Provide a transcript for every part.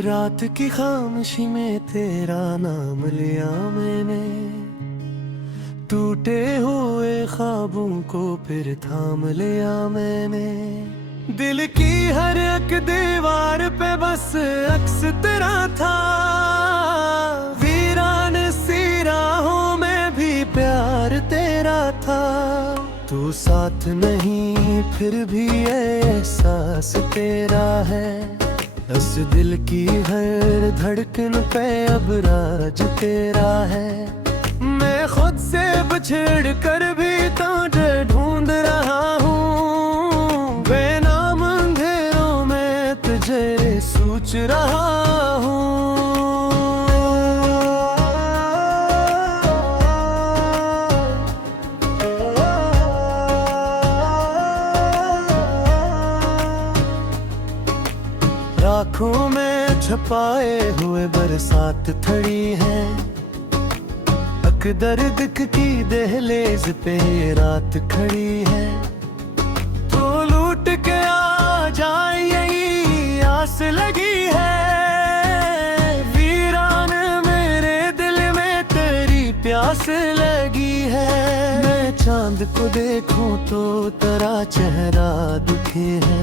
रात की खामोशी में तेरा नाम लिया मैंने, टूटे हुए ख्वाबों को फिर थाम लिया मैंने। दिल की हर एक दीवार पे बस अक्स तेरा था, वीरान सी राहों में भी प्यार तेरा था। तू साथ नहीं फिर भी एहसास तेरा है, इस दिल की हर धड़कन पे अब राज तेरा है। मैं खुद से बिछड़ कर भी तुझे ढूंढ रहा हूँ, बेनाम अंधेरों में तुझे सोच रहा हूँ। आँखों में छुपाए हुए बरसात थड़ी है, दर्द की दहलीज पे रात खड़ी है। तो लूट के आ जाए यही आस लगी है, वीरान मेरे दिल में तेरी प्यास लगी है। मैं चांद को देखूं तो तेरा चेहरा दुखी है,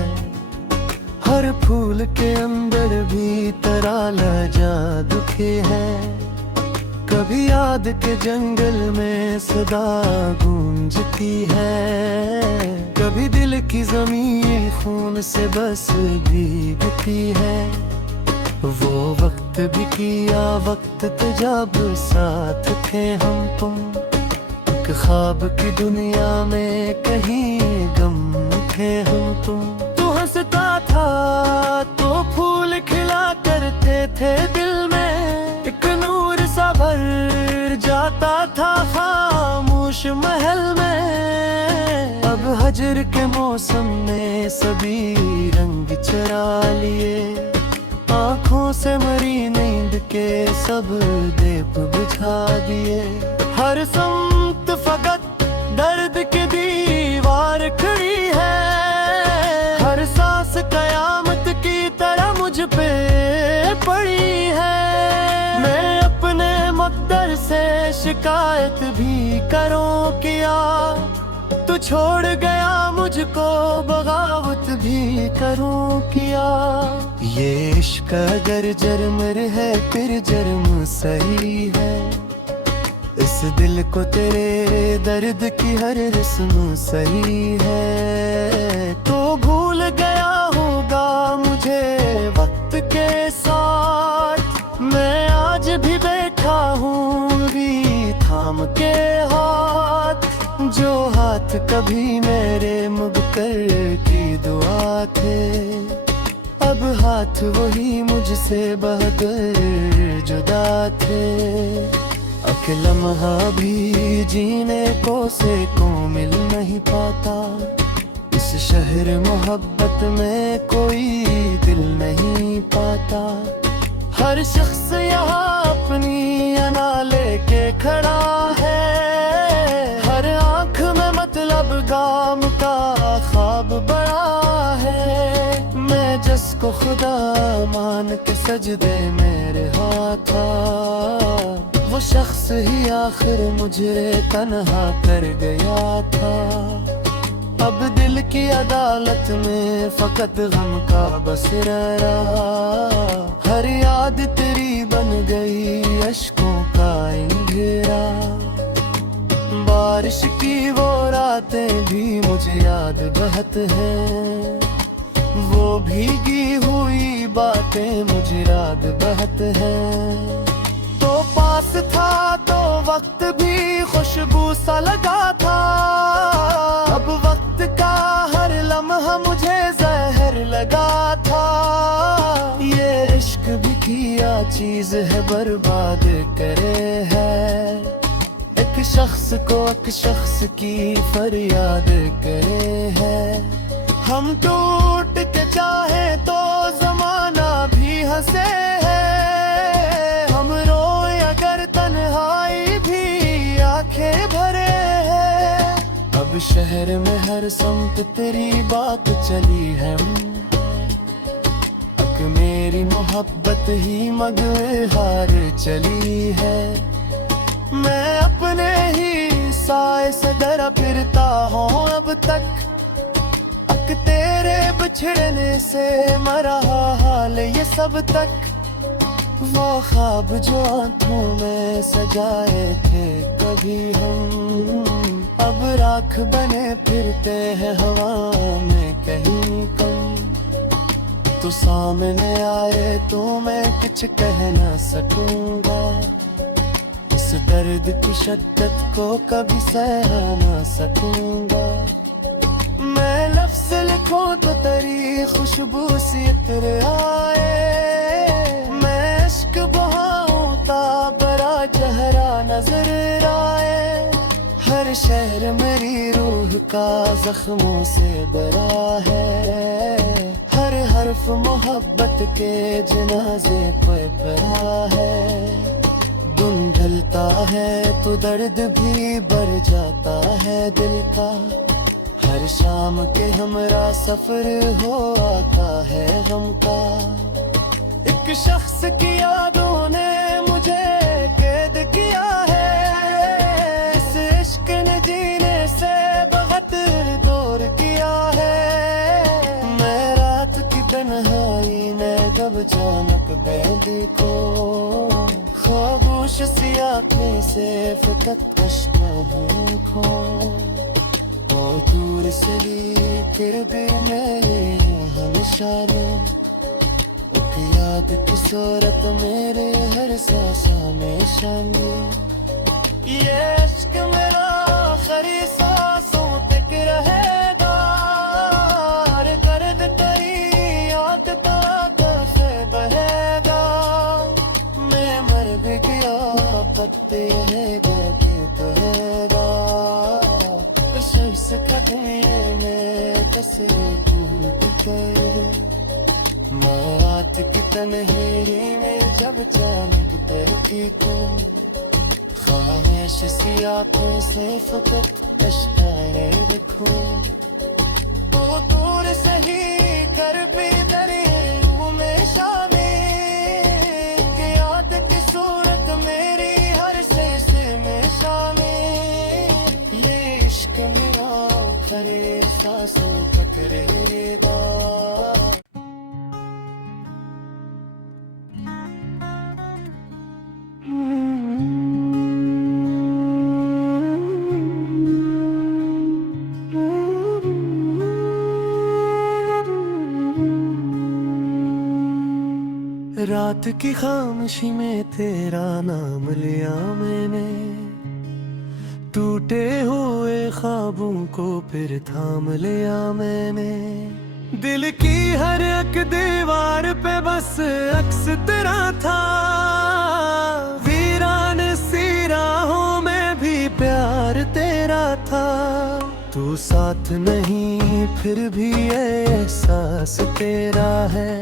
हर फूल के अंदर भी तेरा लहजा दुखी है। कभी याद के जंगल में सदा गूंजती है, कभी दिल की जमीन खून से बस भीगती है। वो वक्त भी किया वक्त थे जब साथ थे हम तुम, एक ख्वाब की दुनिया में कहीं गम थे हम तुम। तू हंसता था तो फूल खिला करते थे दिल में, एक नूर सा भर जाता था खामोश महल में। अब हजर के मौसम में सभी रंग चरा लिए, आँखों से मरी नींद के सब दीप बुझा दिए। हर सम्त फकत दर्द की दीवार खड़ी है, हर सांस कयामत की तरह मुझ पे पड़ी है। मैं अपने मुक़द्दर से शिकायत भी करूं किया, तू छोड़ गया मुझको बगावत भी करूं किया। ये इश्क अगर जर्म है फिर जर्म सही है, इस दिल को तेरे दर्द की हर रस्म सही है। तो भूल गया होगा मुझे वक्त के साथ, मैं आज भी बैठा हूँ भी थाम के हाथ, जो हाथ कभी मेरे मुबक्कर की दुआ थे। अब हाथ वही मुझसे बहकर जुदा थे, एक लम्हा भी जीने को मिल नहीं पाता। इस शहर मोहब्बत में कोई दिल नहीं पाता, हर शख्स यहाँ अपनी अना लेके खड़ा है। हर आँख में मतलब गाम का ख्वाब बड़ा है, मैं जिसको खुदा मान के सजदे मेरे हाथ था, वो शख्स ही आखिर मुझे तन्हा कर गया था। अब दिल की अदालत में फकत गम का बसेरा रहा, हर याद तेरी बन गई अश्कों का अंधेरा। बारिश की वो रातें भी मुझे याद बहुत हैं, वो भीगी हुई बातें मुझे याद बहुत हैं। तो पास था तो वक्त भी खुशबू सा लगा था, अब वक्त का हर लम्हा मुझे जहर लगा था। ये इश्क भी किया चीज है बर्बाद करे है, एक शख्स को एक शख्स की फरियाद करे है। हम टूट के चाहे तो जमाना भी हंसे है, हम रोए अगर तन्हाई भी आंखें भरे है। अब शहर में हर सम्त तेरी बात चली है, अब मेरी मोहब्बत बहुत ही मगन हार चली है। मैं अपने ही साए से डरा फिरता हूँ अब तक, अक तेरे बिछड़ने से मरा हाल ये सब तक। वो ख्वाब जो आंखों में सजाए थे कभी हम, अब राख बने फिरते हैं हवा में कहीं कम। तू सामने आए तो मैं कुछ कह ना सकूंगा, इस दर्द की शिद्दत को कभी सह ना सकूंगा। मैं लफ्ज़ लिखूं तो तेरी खुशबू सी इत्र आए, मैं इश्क बहाऊं ताबरा जहरा नजर आए। हर शहर मेरी रूह का जख्मों से भरा है, हर हर्फ मोहब्बत के जनाजे पे पड़ा है। दिन ढलता है तो दर्द भी बढ़ जाता है दिल का, हर शाम के हमरा सफर हो आता है गम का। एक शख्स की यादों ने मुझे कैद किया है, इस इश्क ने जीने से बहुत दूर किया है। मैं रात की तन्हाई ने जब अचानक बैठी को, खामोश सी आँखें से फकत कश्ता हूँ खो। और दूर से भी फिर भी मैं हमेशा एक याद की सूरत मेरे हर सांसा में शामिल। ये इश्क मेरा आखिरी सांसों तक रहेगा, हर दर्द तेरी याद तक से बहेगा। मैं मर भी गया पत्ते हैं कि बहेगा, शख्स कदे में कसे टूट गए। रात की तन्हाई में जब चांद तैरती तो, ख्वाहिश सी आँखों से फकत अश्काए रखूं। तो दूर से ही कर भी मेरे रूह में शामिल, कि याद की सूरत मेरी हर से में शामिल। ये इश्क मेरा करे सांसों का करेगा। रात की खामोशी में तेरा नाम लिया मैंने, टूटे हुए ख्वाबों को फिर थाम लिया मैंने। दिल की हर एक दीवार पे बस अक्स तेरा था, वीरान सी राहों में भी प्यार तेरा था। तू साथ नहीं फिर भी एहसास तेरा है,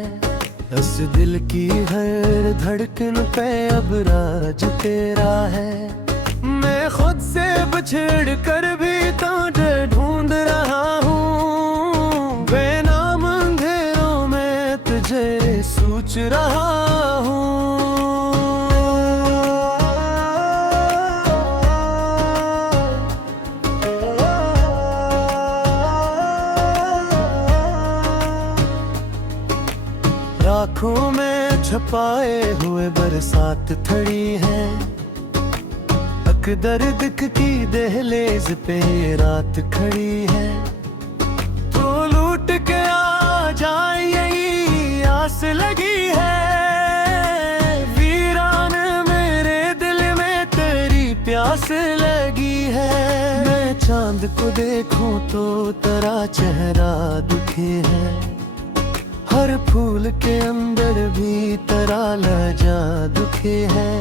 इस दिल की हर धड़कन पे अब राज तेरा है। मैं खुद से बिछड़ कर भी तुझे ढूंढ रहा हूँ, बेनाम अंधेरों में तुझे सोच रहा हूँ। आँखों में छुपाए हुए बरसात खड़ी है, अक दर्द की दहलीज पे रात खड़ी है। तो लूट के आ जाए यही आस लगी है, वीरान मेरे दिल में तेरी प्यास लगी है। मैं चांद को देखूं तो तेरा चेहरा दुखी है, हर फूल के अंदर भी तेरा लहजा दुखी है।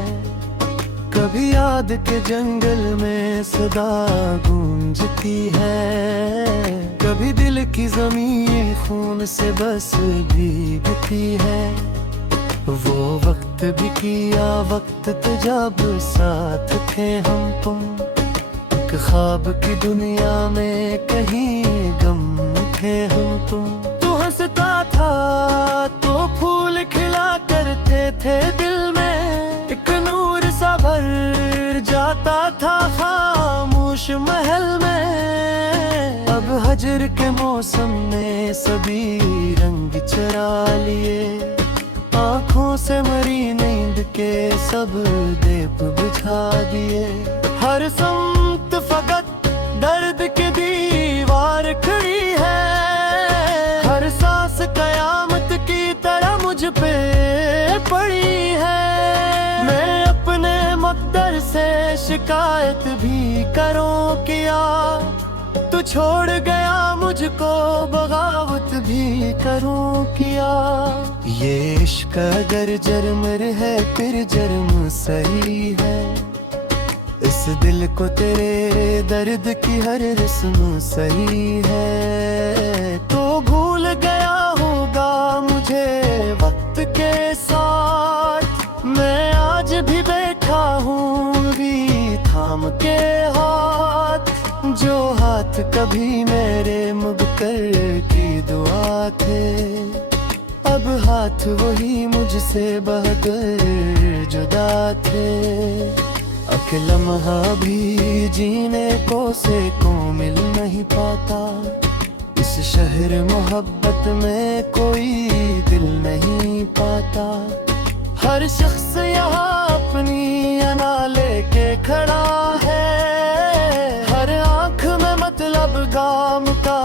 कभी याद के जंगल में सदा गूंजती है, कभी दिल की जमीन खून से बस भीगती है। वो वक्त भी किया वक्त तो जब साथ थे हम तुम, एक ख्वाब की दुनिया में कहीं गम थे हम तुम। तू हंसता था तो फूल खिला करते महल में। अब हजर के मौसम में सभी रंग चरा लिए, आँखों से मरी नींद के सब दीप बुझा दिए। हर समत फकत दर्द की दीवार खड़ी है, हर सांस कयामत की तरह मुझ पे पड़ी है। मैं अपने मुक़द्दर से शिकायत भी करूं किया, तू छोड़ गया मुझको बगावत भी करूं किया। ये इश्क अगर जर्म है फिर जर्म सही है, इस दिल को तेरे दर्द की हर रस्म सही है। तो भूल गया होगा मुझे वक्त के साथ, मैं आज भी बैठा हूँ भी थाम के हाथ, जो हाथ कभी मेरे मुबकर की दुआ थे, अब हाथ वही मुझसे बहकर जुदा थे। अक लम्हा भी जीने को से को मिल नहीं पाता, इस शहर मोहब्बत में कोई दिल नहीं पाता। हर शख्स यहाँ अपनी अना लेके खड़ा है, हर आँख में मतलब गाम का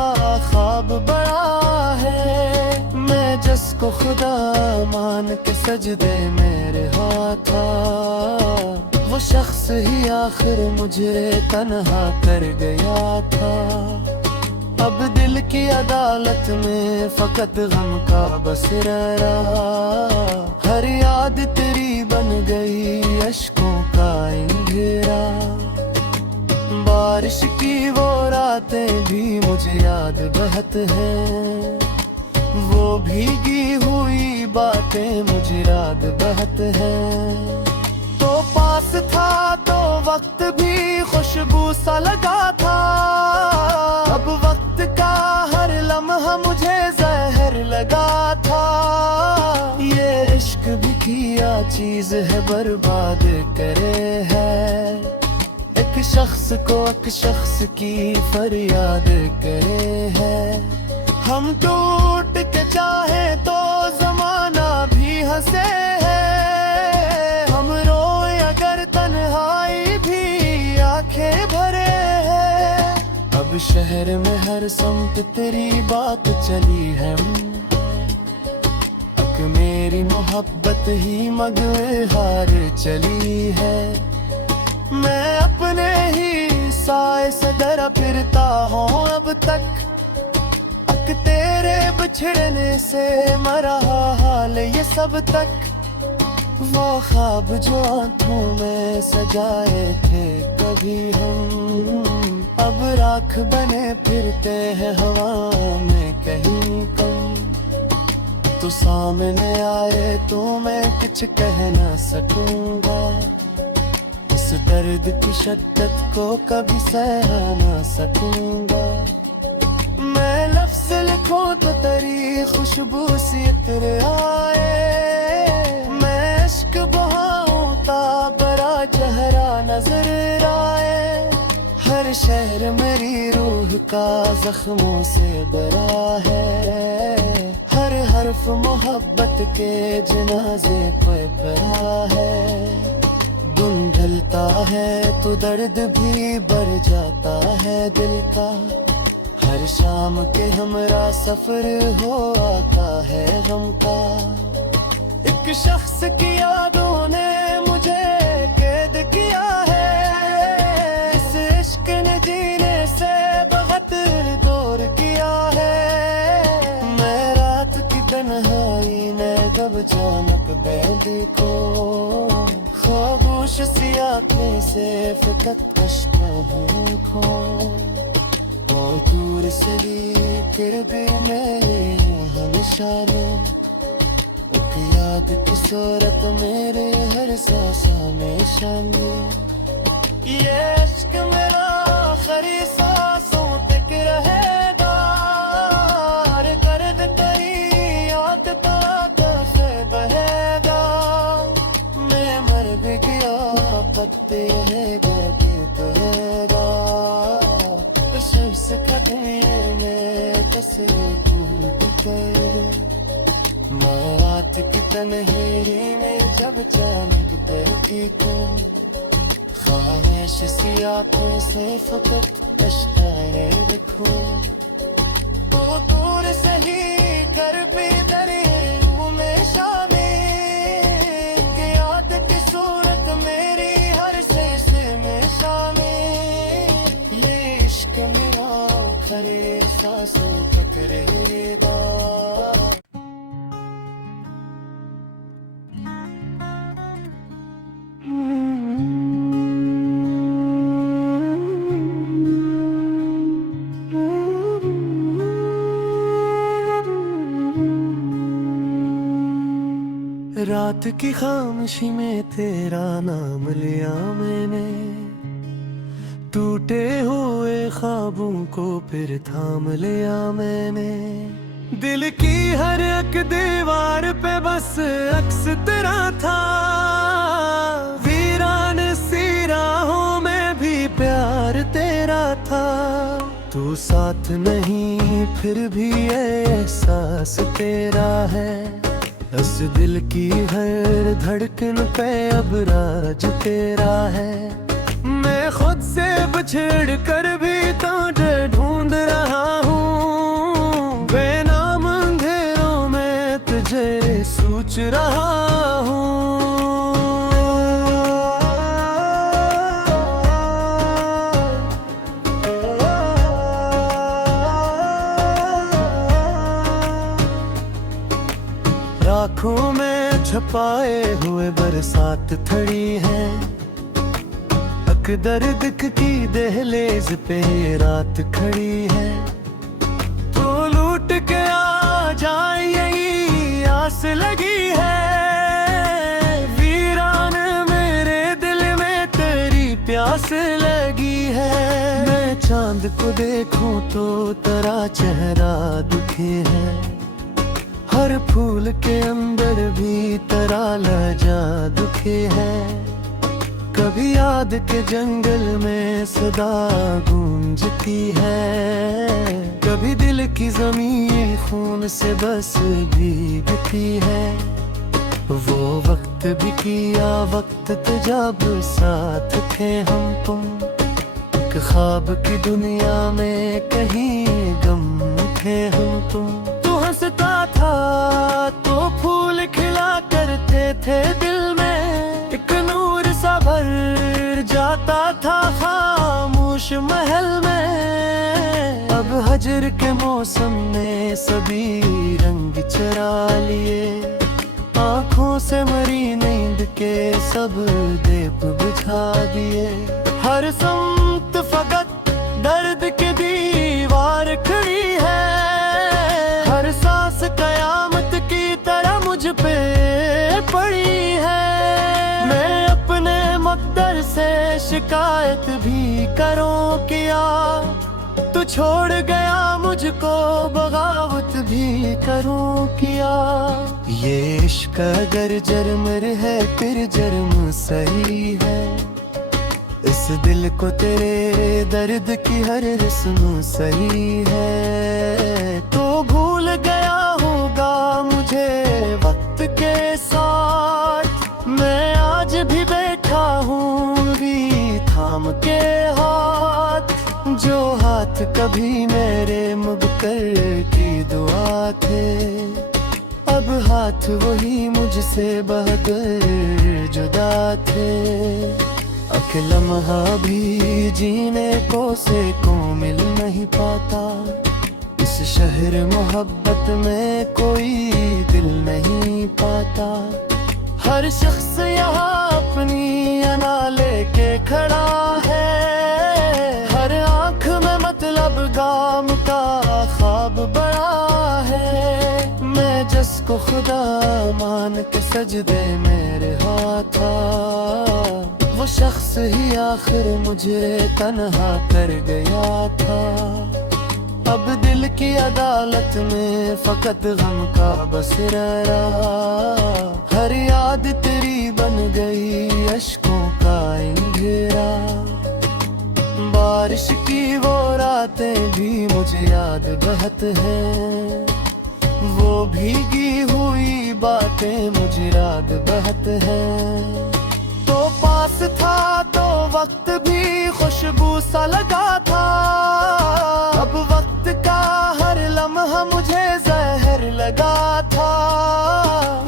ख्वाब बड़ा है। मैं जिसको खुदा मान के सजदे मेरे हाथ था, वो शख्स ही आखिर मुझे तन्हा कर गया था। अब दिल की अदालत में फकत गम का बसेरा रहा, हर याद तेरी बन गई अश्कों का अंधेरा। बारिश की वो रातें भी मुझे याद बहुत हैं, वो भीगी हुई बातें मुझे याद बहुत हैं। तो पास था तो वक्त भी खुशबू सा लगा था, अब वक्त का हर लम्हा मुझे जहर लगा था। ये इश्क भी किया चीज है बर्बाद करे है, एक शख्स को एक शख्स की फरियाद करे है। हम टूट के चाहे तो जमाना भी हंसे है, हम रोए अगर तन्हाई भी आंखें भरे है। अब शहर में हर समत तेरी बात चली है, अक मेरी मोहब्बत ही मगवे हार चली है। मैं अपने ही साए से डरा फिरता हूँ अब तक, अक तेरे बिछड़ने से मरा हाल ये सब तक। वो ख्वाब जो आँखों में सजाए थे कभी हम, अब राख बने फिरते हैं हवा में कहीं कम। तू सामने आए तो मैं कुछ कह ना सकूंगा, इस दर्द की शिद्दत को कभी सह ना सकूंगा। मैं लफ्ज़ लिखूं तो तेरी खुशबू सी इतर आए, मैं इश्क बहाऊं ताबरा जहरा नजर आए। हर शहर मेरी रूह का जख्मों से भरा है, हर हर्फ मोहब्बत के जनाजे पे पड़ा है। दिन ढलता है तो दर्द भी बढ़ जाता है दिल का, हर शाम के हमरा सफर हो आता है गम का। एक शख्स की यादों ने मुझे कैद किया है, इस इश्क ने जीने से बहुत दूर किया है। मैं रात की तन्हाई ने गब चानक बैठी को, खामोश सी आँखें से फकत कश्ता हूँ खो। और दूर से फिर भी मैं हमेशा एक याद की सूरत मेरे हर सांसा में शामिल। ये इश्क मेरा आखिरी सांसों तक रहेगा, हर दर्द तेरी याद तो से बहेगा। मैं मर भी गया पत्ते रहेगा कि रहेगा। से टूट कर। रात की तन्हेरी में जब चांद की तुम, ख्वाहिश सी आंखों से फकत अश्काए लिखूं। तो दूर से ही कर भी दरियों में शामिल, कि याद की सूरत मेरी हर से में शामिल। ये इश्क मेरा करे सांसों का करेगा। रात की खामोशी में तेरा नाम लिया मैंने, टूटे हुए ख्वाबों को फिर थाम लिया मैंने। दिल की हर एक दीवार पे बस अक्स तेरा था, वीरान सी राहों में भी प्यार तेरा था। तू साथ नहीं फिर भी एहसास तेरा है, इस दिल की हर धड़कन पे अब राज तेरा है। मैं खुद से बिछड़ कर भी तुझे ढूंढ रहा हूँ, बेनाम अंधेरों में तुझे सोच रहा हूँ। आँखों में छुपाए हुए बरसात खड़ी है, दर्द की दहलीज पे रात खड़ी है। तो लूट के आ जाए यही आस लगी है, वीरान मेरे दिल में तेरी प्यास लगी है। मैं चांद को देखूं तो तेरा चेहरा दुखी है, हर फूल के अंदर भी तेरा लहजा दुखी है। कभी याद के जंगल में सदा गूंजती है, कभी दिल की ज़मीन खून से बस भीगती है। वो वक्त भी किया वक्त जब साथ थे हम तुम, एक ख्वाब की दुनिया में कहीं गम थे हम तुम। तू हंसता था तो फूल खिला करते थे दिल में, एक नूर सा भर जाता था खामोश महल में। अब हजर के मौसम ने सभी रंग चरा लिए, आँखों से मरी नींद के सब दीप बुझा दिए। हर सम्त फकत दर्द की दीवार खड़ी है, हर सांस कयामत की तरह मुझ पे पड़ी है। मैं अपने मुक़द्दर से शिकायत भी करूं किया, तू छोड़ गया मुझको बगावत भी करूं किया। ये इश्क अगर जर्म है फिर जर्म सही है, इस दिल को तेरे दर्द की हर रस्म सही है। तो भूल गया होगा मुझे वक्त के साथ, मैं आज भी बैठा हूँ भी थाम के हाथ, जो हाथ कभी मेरे मुबक्कर की दुआ थे, अब हाथ वही मुझसे बहकर जुदा थे। एक लम्हा भी जीने को से को मिल नहीं पाता, इस शहर मोहब्बत में कोई दिल नहीं पाता। हर शख्स यहाँ अपनी अना लेके खड़ा है, हर आँख में मतलब गाम का ख्वाब बड़ा है। मैं जिसको खुदा मान के सजदे मेरे हाथ था, वो शख्स ही आखिर मुझे तन्हा कर गया था। अब दिल की अदालत में फकत गम का बसेरा रहा, हर याद तेरी बन गई अश्कों का अंधेरा। बारिश की वो रात बातें भी मुझे याद बहुत हैं, वो भीगी हुई बातें मुझे याद बहुत हैं। तो पास था तो वक्त भी खुशबू सा लगा था, अब वक्त का हर लम्हा मुझे जहर लगा था।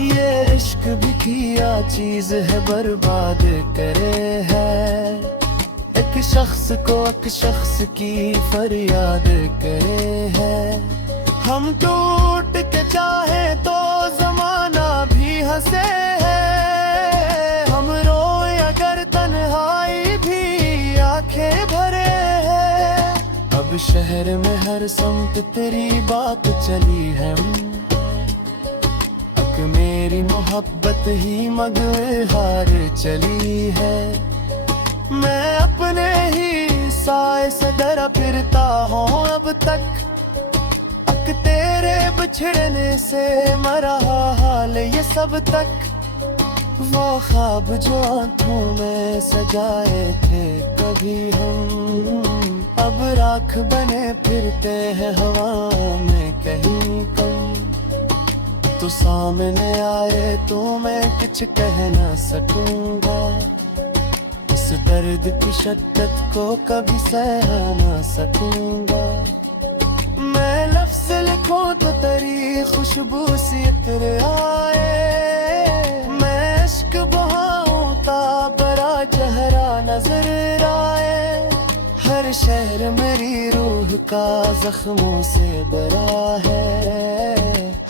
ये इश्क भी किया चीज है बर्बाद करे है, एक शख्स को एक शख्स की फरियाद करे है। हम टूट के चाहे तो जमाना भी हंसे है, हम रोए अगर तन्हाई भी आंखें भरे है। अब शहर में हर समत तेरी बात चली है, अब मेरी मोहब्बत ही मगहार चली है। मैं अपने ही साए से डरा फिरता हूँ अब तक, तेरे बिछड़ने से मरा हाल ये सब तक। वो ख्वाब जो आंखों में सजाए थे कभी हम, अब राख बने फिरते हैं हवा में कहीं कम। तो सामने आए तो मैं कुछ कह ना सकूंगा, इस दर्द की शिद्दत को कभी सह ना सकूंगा। मैं लफ्ज़ लिखूं तो तेरी खुशबू सी इत्र आए, मैं इश्क बहाऊं ताबरा जहरा नजर आए। हर शहर मेरी रूह का जख्मों से भरा है,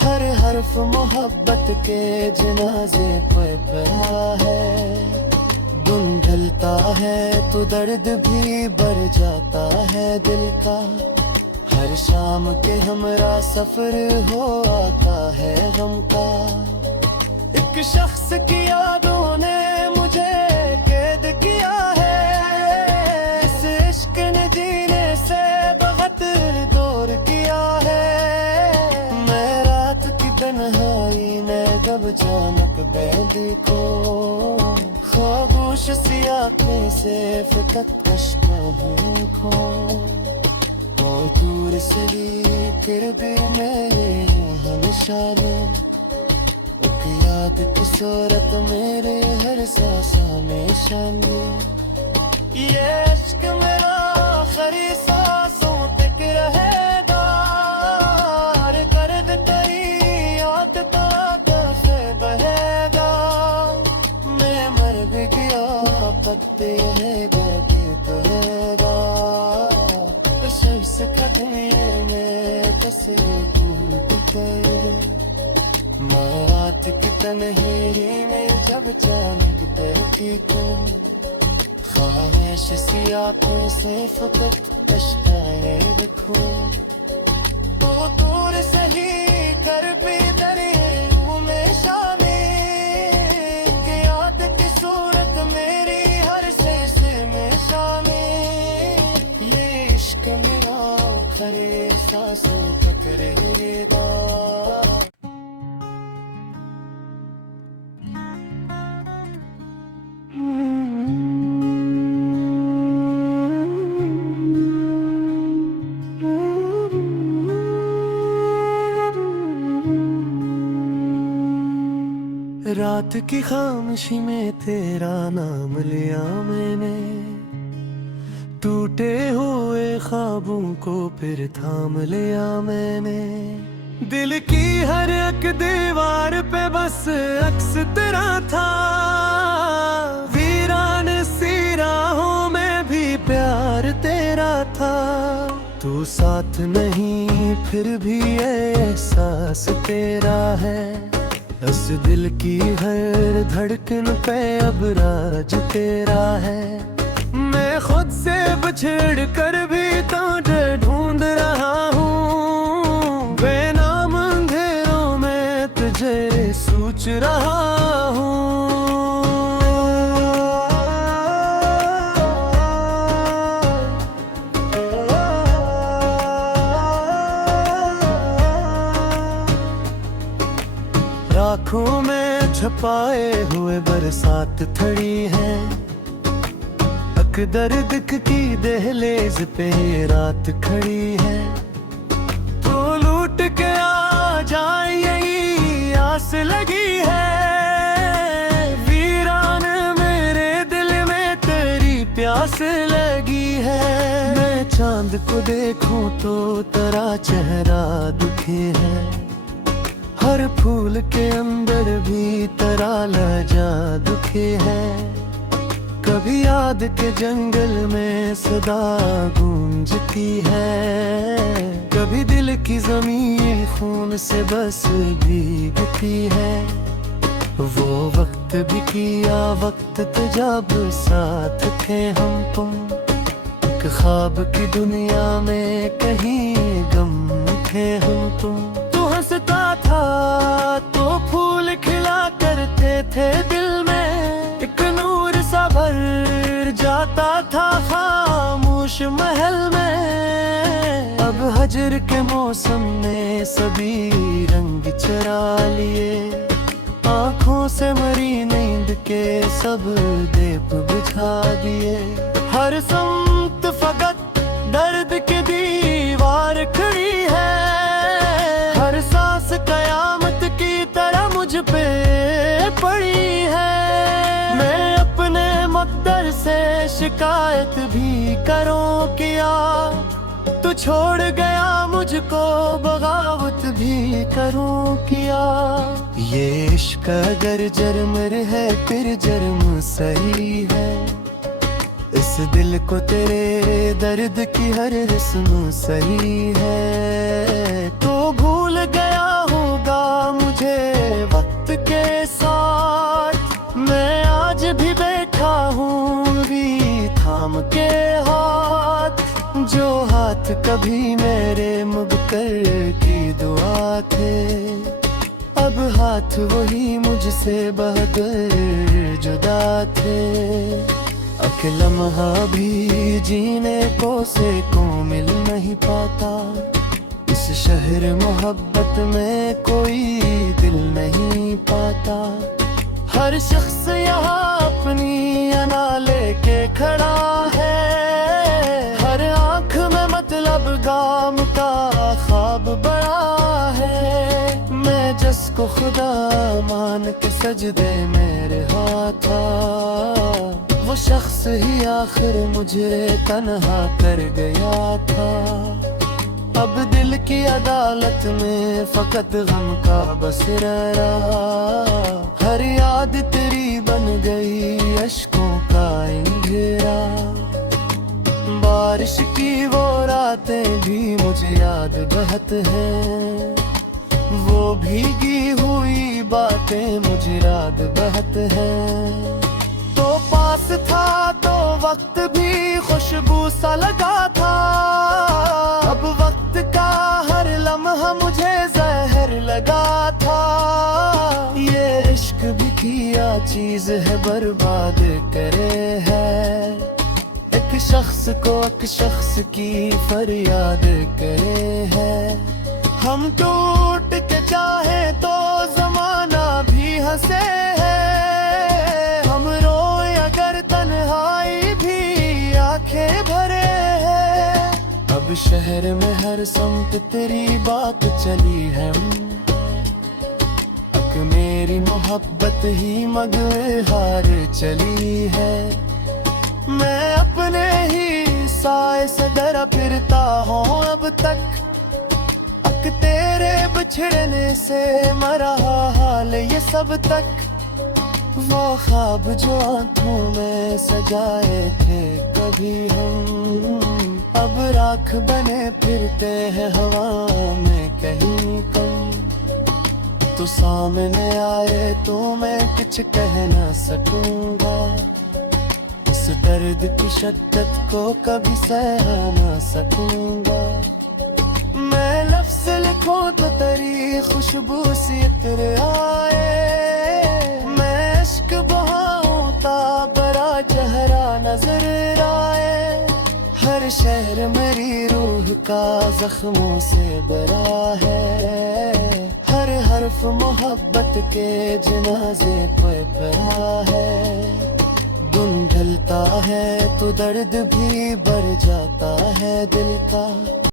हर हर्फ मोहब्बत के जनाजे पे पड़ा है। दिन ढलता है तो दर्द भी बढ़ जाता है दिल का, हर शाम के हमरा सफर हो आता है गम का। एक शख्स की यादों ने मुझे कैद किया है, इस इश्क ने जीने से बहुत दूर किया है। मैं रात की तन्हाई ने जब अचानक बैठी को, खामोश सी आंखें से फकत कश्तों को, और दूर से फिर भी मैं हमेशा एक याद की सूरत मेरे हर सांसा में शामिल। ये इश्क मेरा आखिरी सांसों तक रहेगा, हर दर्द तेरी याद तो से बहेगा। मैं मर भी गया पत्ते रहेगा कि तोगा, में कसे टूट गए। रात की तन्हाई में जब चांद तैरती तुम, ख्वाहिश सी आंखों से फकत अश्काए रखूं। तो दूर से ही कर भी दरिया में शामिल, कि याद की सूरत मेरी हर सांस में शामिल। ये इश्क मेरा खरे सांसों का करेगा। रात की खामोशी में तेरा नाम लिया मैंने, टूटे हुए ख्वाबों को फिर थाम लिया मैंने। दिल की हर एक दीवार पे बस अक्स तेरा था, वीरान सी राहों में भी प्यार तेरा था। तू साथ नहीं फिर भी एहसास तेरा है, इस दिल की हर धड़कन पे अब राज तेरा है। मैं खुद से बिछड़ कर भी तुझे ढूंढ रहा हूँ, बेनाम अंधेरों में तुझे सोच रहा हूँ। आँखों में छपाए हुए बरसात थड़ी है, एक दर्द की दहलीज पे रात खड़ी है, तो लूट के आ जाए यही आस लगी है। वीरान मेरे दिल में तेरी प्यास लगी है। मैं चांद को देखूं तो तेरा चेहरा दुखी है, हर फूल के अंदर भी तेरा लहजा दुखी है। कभी याद के जंगल में सदा गूंजती है, कभी दिल की ज़मीन खून से बस भीगती है। वो वक्त भी किया वक्त तो जब साथ थे हम तुम, एक ख्वाब की दुनिया में कहीं गम थे हम तुम। तू हंसता था तो फूल खिला करते थे दिल में, एक नूर सा भर जाता था खामोश महल में। अब हजर के मौसम ने सभी रंग चरा लिए, आँखों से मरी नींद के सब दीप बुझा दिए। हर सम्त फकत दर्द की दीवार खड़ी है, हर सांस कयामत की तरह मुझ पे पड़ी है। मैं अपने मुक़द्दर से शिकायत भी करूं किया, तू छोड़ गया मुझको बगावत भी करूं किया। ये इश्क अगर जर्म है फिर जर्म सही है, इस दिल को तेरे दर्द की हर रस्म सही है। तो भूल गया होगा मुझे वक्त के साथ, मैं आज भी बैठा हूँ भी थाम के हाथ। जो हाथ कभी मेरे मुबक्कर की दुआ थे, अब हाथ वही मुझसे बहकर जुदा थे। एक लम्हा भी जीने को से को मिल नहीं पाता, इस शहर मोहब्बत में कोई दिल नहीं पाता। हर शख्स यहाँ अपनी अना लेके खड़ा है, हर आँख में मतलब गाम का ख्वाब बड़ा है। मैं जिसको खुदा मान के सजदे में रहा था, वो शख्स ही आखिर मुझे तन्हा कर गया था। अब दिल की अदालत में फकत गम का बसेरा रहा, हर याद तेरी बन गई अश्कों का अंधेरा। बारिश की वो रातें भी मुझे याद बहुत हैं, वो भीगी हुई बातें मुझे याद बहुत हैं। तो पास था तो वक्त भी खुशबू सा लगा था, अब वक्त का हर लम्हा मुझे जहर लगा था। ये इश्क भी किया चीज है बर्बाद करे है, एक शख्स को एक शख्स की फरियाद करे है। हम टूट के चाहे तो जमाना भी हंसे है, हम रोए अगर तन्हाई भी आंखें भरे है। अब शहर में हर सम्त तेरी बात चली है, अब मेरी मोहब्बत ही मगवे हार चली है। मैं अपने ही साए से डरा फिरता हूँ अब तक, अक तेरे बिछड़ने से मरा हाल ये सब तक। वो ख्वाब जो आँखों में सजाए थे कभी हम, अब राख बने फिरते हैं हवा में कहीं कम। तू सामने आए तो मैं कुछ कह ना सकूंगा, उस दर्द की शिद्दत को कभी सह ना सकूंगा। मैं लफ्ज़ लिखूं तो तेरी खुशबू सी इत्र आए, मैं इश्क बहाऊं ताबरा जहरा नजर आए। हर शहर मेरी रूह का जख्मों से भरा है, हर हर्फ मोहब्बत के जनाजे पे पड़ा है। दिन ढलता है तो दर्द भी बढ़ जाता है दिल का।